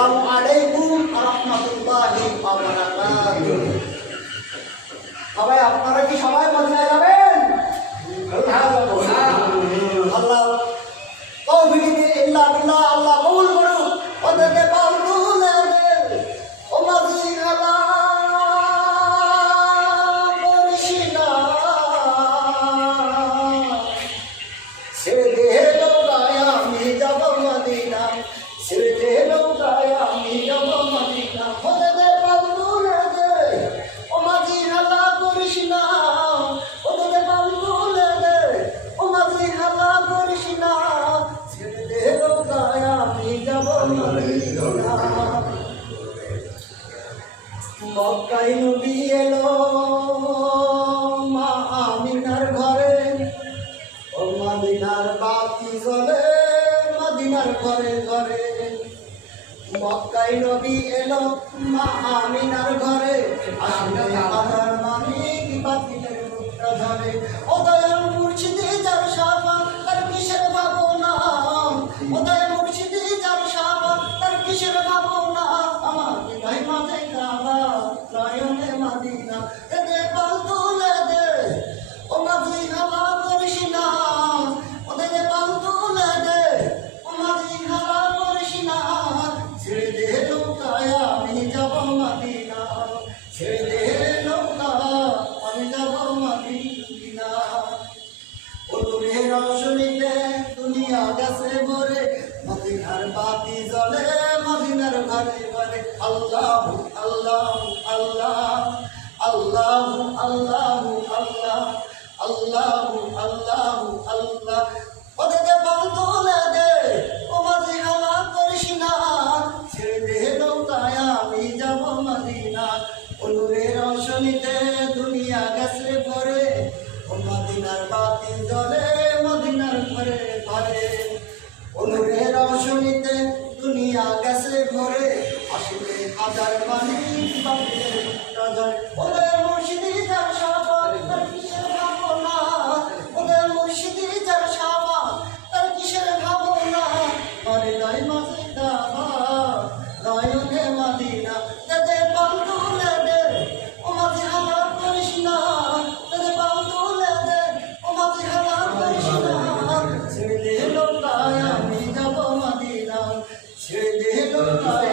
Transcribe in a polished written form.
আসসালামু আলাইকুম ওয়া রাহমাতুল্লাহি ওয়া বারাকাতুহু। সবাই আপনারা কি সবাই মদিনায় যাবেন? আল্লাহ তৌফিক দিন ইল্লা বিল্লাহ, আল্লাহ কবুল করুন। ওদেরকে পাউলে দে ও মদিনা বর্ষিনা ছেড়ে দে নৌকায় আমি যাব মদিনা, ছেড়ে দে নৌকায় আমি যাব মদিনা। ওদেরকে পাউলে দে ও মদিনা বর্ষিনা, ওদেরকে পাউলে দে ও মদিনা বর্ষিনা, ছেড়ে দে নৌকায় আমি যাব মদিনা। মক্কায় নবী এলো মা আমিনার ঘরে, ও মদিনার বাতি জ্বলে মদিনার ঘরে ঘরে। মক্কায় নবী এলো মা আমিনার ঘরে, আসলে আধার মালিক বাতিলের মুখটা ধরে। ও দয়াল মুর্শিদি যার সাফা তার কিসের ভাবনা, ও দয়াল মুর্শিদি যার সাফা তার কিসের ভাবনা। আমার ভাই মাঝে কাবা নয়নে মদিনা, এদে পাল তুলে দে ও মদিনা বর্ষিনা, ওদের পাল তুলে দে ও মদিনা বর্ষিনা। ছেড়ে দে নৌকায় আমি যাব মদিনা, ছেড়ে দে নৌকা আমি যাব মদিনা। ও নূরের রোশনীতে দুনিয়া গেছে ভরে, মদিনার বাতি জ্বলে মদিনার ঘরে ঘরে। আল্লাহ আল্লাহ আল্লাহ আল্লাহ আল্লাহ আল্লাহ আল্লাহ আল্লাহ আল্লাহ। ওদেরকে পাল তুলে দে ও মদিনা বর্ষিনা, ছেড়ে দে নৌকায় আমি যাব মদিনা। ও নূরের রোশনীতে দুনিয়া গেছে ভরে, ও মদিনার বাতি জ্বলে মদিনার ঘরে ঘরে। ও নূরের রোশনীতে দুনিয়া গেছে ভরে, আসলে হাজার মালিক বাতিলের মুখটা ধরে। ওদের মুর্শিদি যার সাফা তার কিসের ভাবনা, ওদের মুর্শিদি যার সাফা তার কিসের ভাবনা। ঘরে যায় মাঝে কাবা নয়নে মদিনা, দে পাল তুলে দে ও মদিনা বর্ষিনা, দে পাল তুলে দে ও মদিনা বর্ষিনা। ছেড়ে দে নৌকায় আমি যাব মদিনা, ছেড়ে দে নৌকায়